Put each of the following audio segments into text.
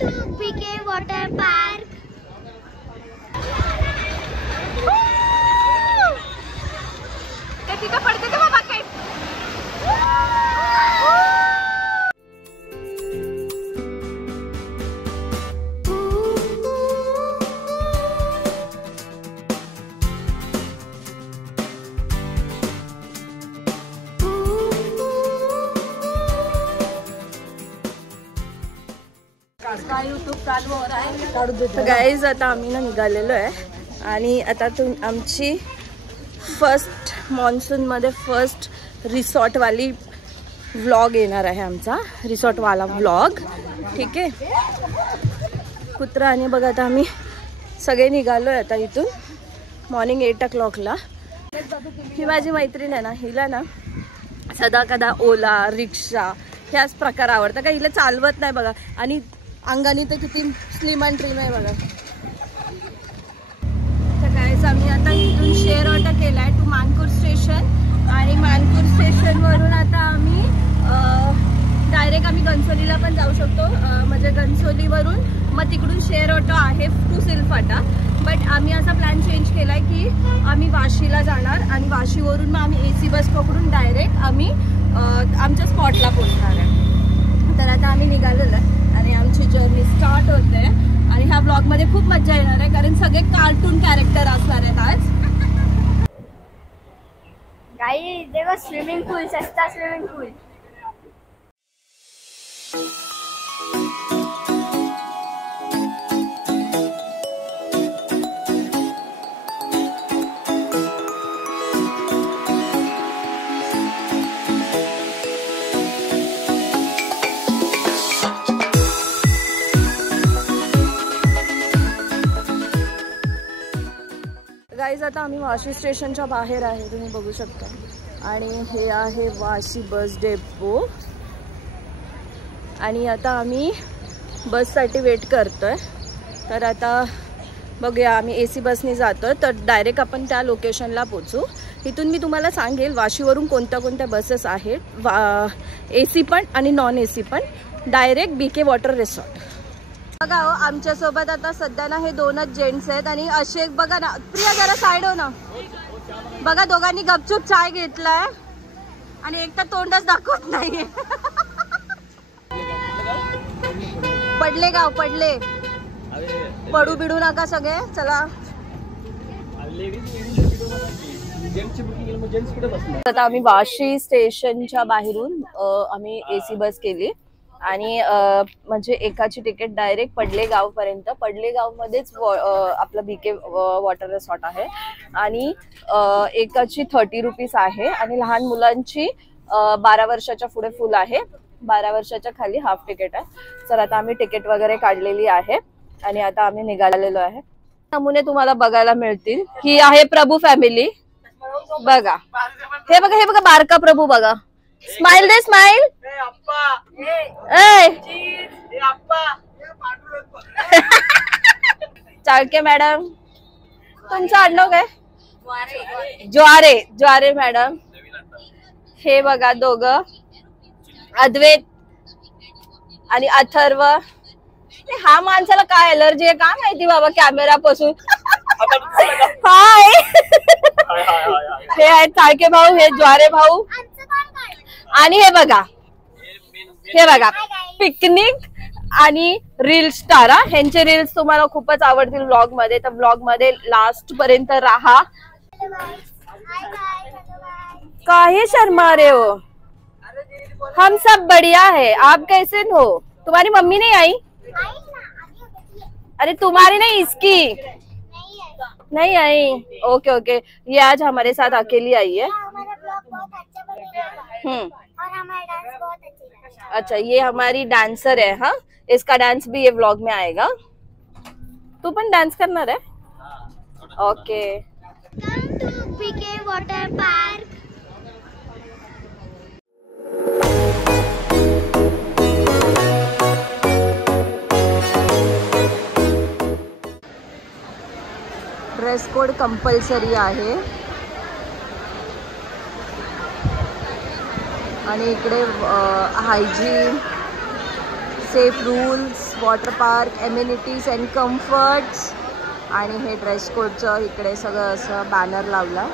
to PK Water Park. तिथं पडते ते बाबा काय. गाईज आता आम्ही ना निघालेलो आहे आणि आता आमची फर्स्ट मॉन्सूनमध्ये फर्स्ट रिसॉर्टवाली व्लॉग येणार आहे आमचा रिसॉर्टवाला व्लॉग. ठीक आहे. कुत्रा आणि बघा आता आम्ही सगळे निघालो आहे आता इथून मॉर्निंग 8 o'clockला. ही माझी मैत्रीण आहे ना, हिला ना सदा कदा ओला रिक्षा ह्याच प्रकार आवडतं का. हिला चालवत नाही बघा आणि अंगाने तर किती स्लिम अँड ट्रिम आहे बघा. तर गाईज आम्ही आता इथून शेअर ऑटो केला आहे टू मानपूर स्टेशन आणि मानपूर स्टेशनवरून आता आम्ही डायरेक्ट आम्ही गणसोलीला पण जाऊ शकतो. म्हणजे गणसोलीवरून मग तिकडून शेअर ऑटो आहे टू सिलफाटा. बट आम्ही असा प्लॅन चेंज केला आहे की आम्ही वाशीला जाणार आणि वाशीवरून मग आम्ही AC बस पकडून डायरेक्ट आम्ही आमच्या स्पॉटला पोहोचणार आहे. तर आता आम्ही निघालेलो आहे आणि आमची जर्नी स्टार्ट होते आणि ह्या ब्लॉगमध्ये खूप मजा येणार आहे कारण सगळे कार्टून कॅरेक्टर असणार आहेत आज. गाइस देखो स्विमिंग पूल, सस्ता स्विमिंग पूल. गाईज आता आम्ही वाशी स्टेशनच्या बाहेर आहे तुम्ही बघू शकता आणि हे आहे वाशी बस डेपो आणि आता आम्ही बससाठी वेट करतोय. तर आता बघूया आम्ही AC बसने जातोय तर डायरेक्ट आपण त्या लोकेशनला पोचू. इथून मी तुम्हाला सांगेल वाशीवरून कोणत्या कोणत्या बसेस आहेत AC पण आणि नॉन AC पण डायरेक्ट BK वॉटर रिसॉर्ट. बघा हो आमच्यासोबत आता सध्या ना हे दोनच जेंट्स आहेत आणि असे बघा ना. प्रिया जरा साईड हो ना. बघा दोघांनी गपचूप चाय घेतलाय आणि एक तर तोंडच दाखवत नाहीये. पडले गाव पडले पडू बिडू नका सगळे. चला आता आम्ही वाशी स्टेशनच्या बाहेरून आम्ही AC बस केली आणि म्हणजे एकाची तिकीट डायरेक्ट पडलेगाव पर्यंत. पडलेगाव मध्येच आपलं BK वॉटर रिसॉर्ट आहे आणि एकाची 30 रुपीज आहे आणि लहान मुलांची 12 वर्षाच्या पुढे फुल आहे. 12 वर्षाच्या खाली हाफ तिकीट आहे. तर आता आम्ही तिकीट वगैरे काढलेली आहे आणि आता आम्ही निघालेलो आहे. नमुने तुम्हाला बघायला मिळतील. ही आहे प्रभू फॅमिली. बघा हे बघा हे बघा बारका प्रभू बघा. स्माइल दे स्माइल. चाळके मॅडम तुमचं आडनाव काय. ज्वारे. ज्वारे मॅडम. हे बघा दोघं अद्वैत आणि अथर्व. हा माणसाला काय एलर्जी आहे काय माहिती बाबा कॅमेरा पासून. हाय हे आहेत चाळके भाऊ हे ज्वारे भाऊ आणि हे बघा पिकनिक आणि रील स्टार. ह्यांचे रील्स तुम्हाला खूपच आवडतील व्लॉग मध्ये. तर व्लॉग मध्ये लास्ट पर्यंत राहा. काहे शर्मा रहे हो. हम सब बढ़िया है. आप कैसे हो. तुम्हारी मम्मी नहीं आई. अरे तुम्हारी नहीं इसकी नहीं आई. ओके ओके ये आज हमारे साथ अकेली आई है. अच्छा ये हमारी डांसर है. हाँ इसका डांस भी ये व्लॉग में आएगा. तू पण डांस करणार है. Okay. Come to PK Water Park. Dress code compulsory आहे आणि इकडे hygiene safe rules water park, amenities and comforts. आणि हे ड्रेस कोडचं इकडे सगळं असं बॅनर लावला.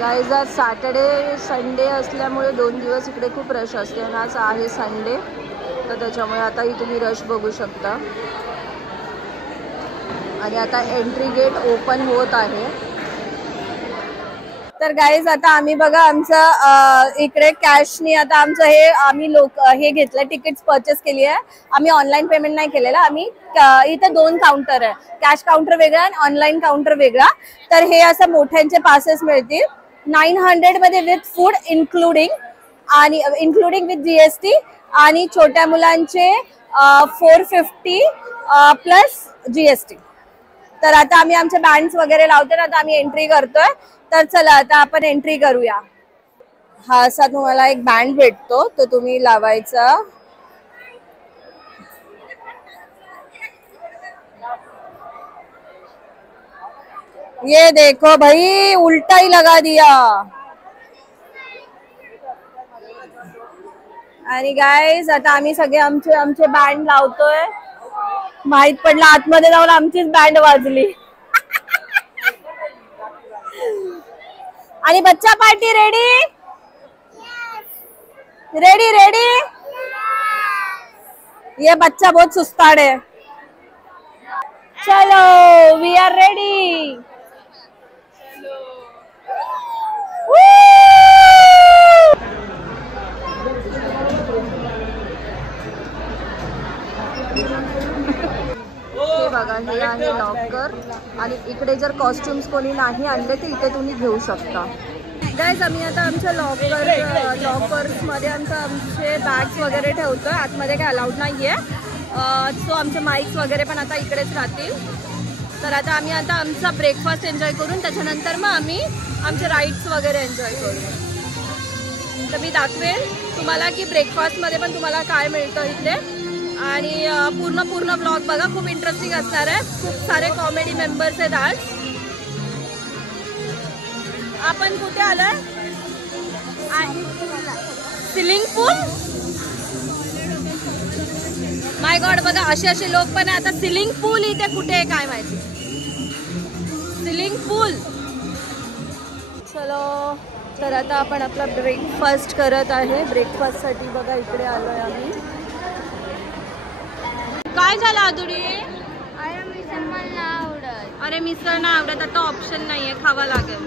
गाईज आज सॅटर्डे संडे असल्यामुळे 2 दिवस इकडे खूप रश असते आणि आज आहे संडे, तर त्याच्यामुळे आताही तुम्ही रश बघू शकता. आणि आता एंट्री गेट ओपन होत आहे. तर गाईज आता आम्ही बघा आमचं इकडे कॅशनी आता आमचं हे आम्ही हे घेतलं, तिकीट्स परचेस केली आहे. आम्ही ऑनलाईन पेमेंट नाही केलेलं. आम्ही इथे 2 काउंटर आहे, कॅश काउंटर वेगळा आणि ऑनलाईन काउंटर वेगळा. तर हे असं मोठ्यांचे पासेस मिळतील 900 मध्ये with food including with GST. आणि छोट्या मुलांचे 450 प्लस GST. तर आता आम्ही आमचे बँड्स वगैरे लावतो ना, आता आम्ही एंट्री करतोय. तर चला आता आपण एंट्री करूया. हा असा तुम्हाला एक बँड भेटतो, तो तुम्ही लावायचा. ये देखो भाई, उल्टा ही लगा दिया. आणि गाईज आता आम्ही सगळे आमचे बँड लावतोय. माहित पडलं आतमध्ये जाऊन आमचीच बँड वाजली. आणि बच्चा पार्टी रेडी रेडी रेडी. ये बच्चा बहुत सुस्ताड़ है. चलो वी आर रेडी. हे बघा, हे आहे लॉकर. आणि इकडे जर कॉस्ट्युम्स कोणी नाही आणले तर इथे तुम्ही घेऊ शकता. गाईज आम्ही आता आमच्या लॉकर्समध्ये आमचे बॅग्स वगैरे ठेवतोय. आतमध्ये काय अलाउड नाही आहे. सो आमचे माईक्स वगैरे पण आता इकडेच राहतील. तर आता आम्ही आमचा ब्रेकफास्ट एन्जॉय करून त्याच्यानंतर मग आम्ही आमचे राईड्स वगैरे एन्जॉय करू. तर मी दाखवेल तुम्हाला की ब्रेकफास्टमध्ये पण तुम्हाला काय मिळतं इथे. आणि पूर्ण ब्लॉग बघा, खूप इंटरेस्टिंग असणार आहे. खूप सारे कॉमेडी मेंबर्स आहेत आज. आपण कुठे आलोय? Swimming pool. माय गॉड, बघा असे लोक पण आहे. आता स्विमिंग पूल इथे कुठे आहे काय माहिती. Swimming pool. चलो तर आता आपण आपला ब्रेकफास्ट करत आहे. ब्रेकफास्टसाठी बघा इकडे आलोय आम्ही. काय झालं आदुरी? अरे मिसळ मला आवडत. अरे मिसळ नाही आवडत, आता ऑप्शन नाहीये, खावा लागेल.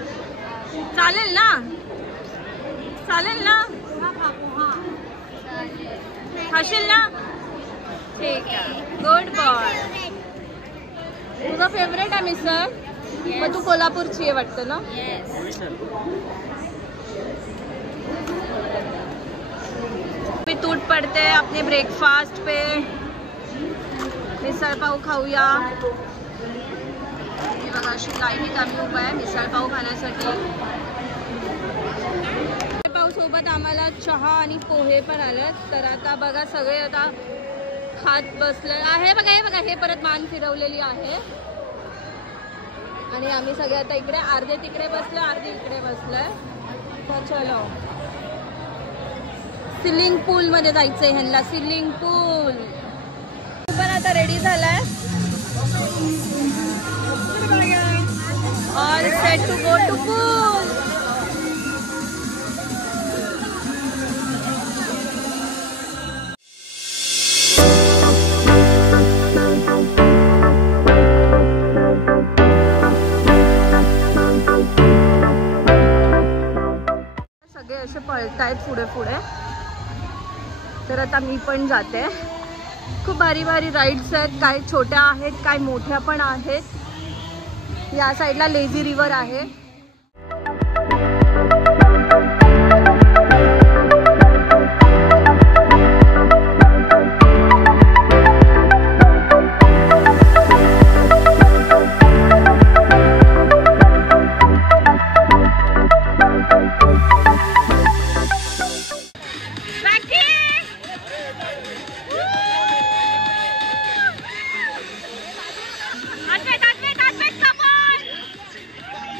चालेल ना? चालेल ना? खाशील ना? ठीक आहे, गुड बॉय. तुझा फेवरेट आहे मिसळ? मग तू कोल्हापूरची आहे वाटतं ना? मी तूट पडते अपने ब्रेकफास्ट पे. मिसळ पाव खाऊया. बघा अशी लाईनीत आम्ही उभा आहे मिसळ पाव खाण्यासाठी. मिसळ पाव सोबत आम्हाला चहा आणि पोहे पण आलेत. तर आता बघा सगळे आता खात बसले आहे. बघा हे बघा, हे परत मान फिरवलेली आहे. आणि आम्ही सगळे आता इकडे अर्धे तिकडे बसले, अर्धे इकडे बसलोय. तर चलो स्विमिंग पूल मध्ये जायचंय ह्यांना. स्विमिंग पूल पण आता रेडी झालाय. All set to go to pool. सगळे असे पळतायत पुढे पुढे. तर आता मी पण जाते. खूप भारी भारी राईड्स आहेत. काय छोट्या आहेत, काय मोठ्या पण आहेत. या साईडला लेझी रिव्हर आहे.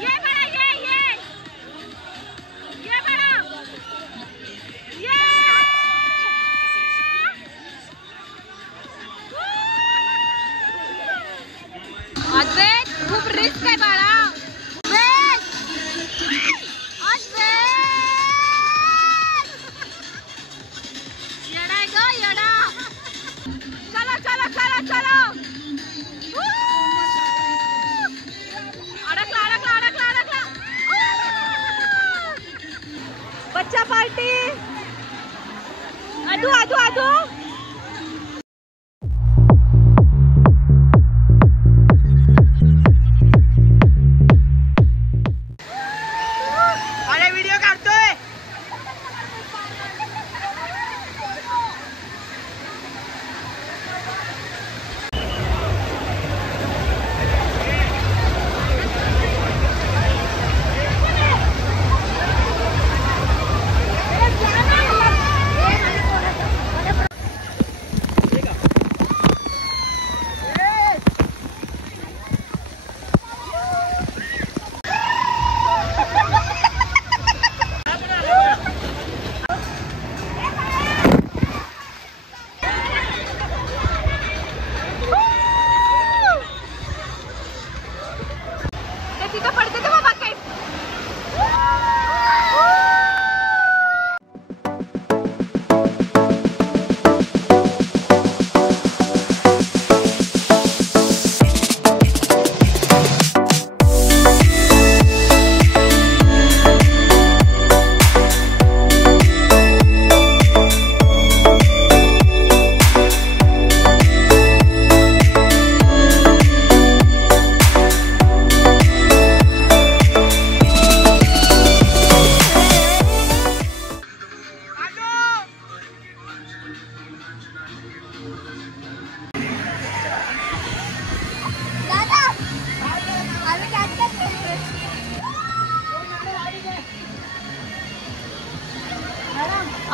ये रिस्क आहे बाळा. येडा ग येडा. चला चला चला चला. अडकला अडकला अडकला अडकला. बच्चा पार्टी. आदू आदू आदू.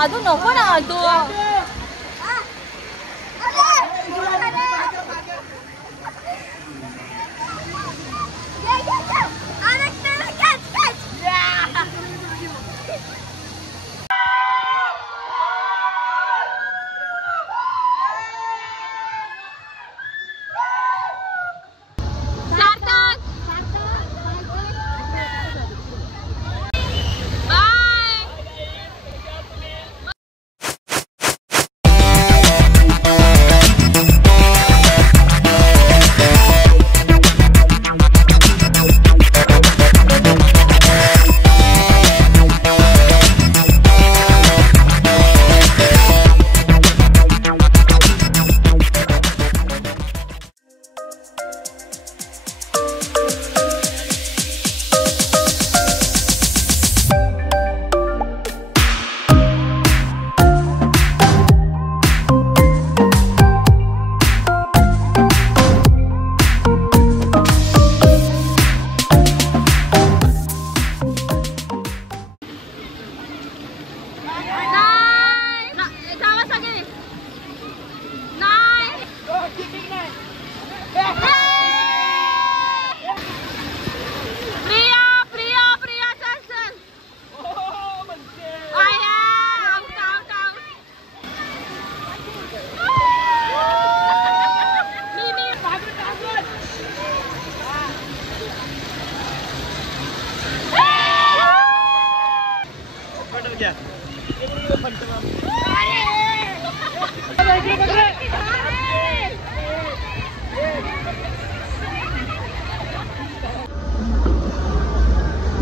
आदू नको ना आदू.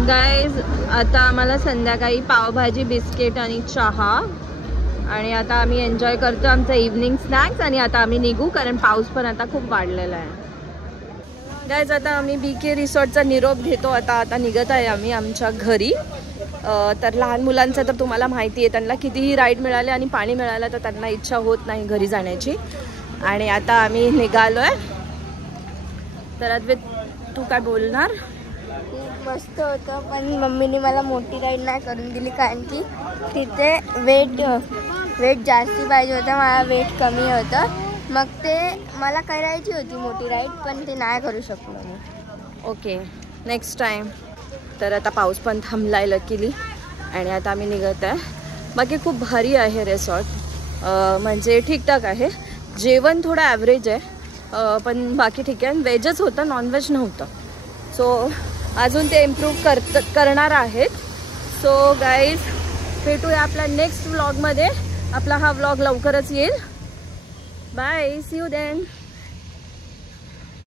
गाइज आता आम्हाला संध्याकाळी पावभाजी बिस्किट आणि चहा आणि आता आम्ही एन्जॉय करतो आमचा इव्हनिंग स्नॅक्स आणि आता आम्ही निघू कारण पाऊस पण आता खूप वाढलेला आहे। गाइज आता आम्ही BK रिसॉर्टचा निरोप घेतो। आता निघत आहे आम्ही आमच्या घरी। तर लहान मुलांचं तर तुम्हाला माहिती आहे, त्यांना कितीही राईड मिळाले आणि पाणी मिळालं तर त्यांना इच्छा होत नाही घरी जाण्याची। आणि आता आम्ही निघालोय। तर अद्वैत तू काय बोलणार? मस्त होतं, पण मम्मीने मला मोठी राईड नाही करून दिली कारण की तिथे वेट जास्ती पाहिजे होतं, मला वेट कमी होतं, मग ते मला करायची होती मोठी राईड पण ते नाही करू शकलो मी। Okay, next time. तर आता पाऊस पण थांबलाय लकीली आणि आता आम्ही निघत आहे। बाकी खूप भारी आहे रिसॉर्ट, म्हणजे ठीकठाक आहे। जेवण थोडं ॲव्हरेज आहे, पण बाकी ठीक आहे। व्हेजच होतं, नॉनव्हेज नव्हतं। सो अजून ते इम्प्रूव्ह करणार आहेत. सो गाईज भेटूया आपल्या नेक्स्ट व्लॉगमध्ये. आपला हा व्लॉग लवकरच येईल. Bye, see you then.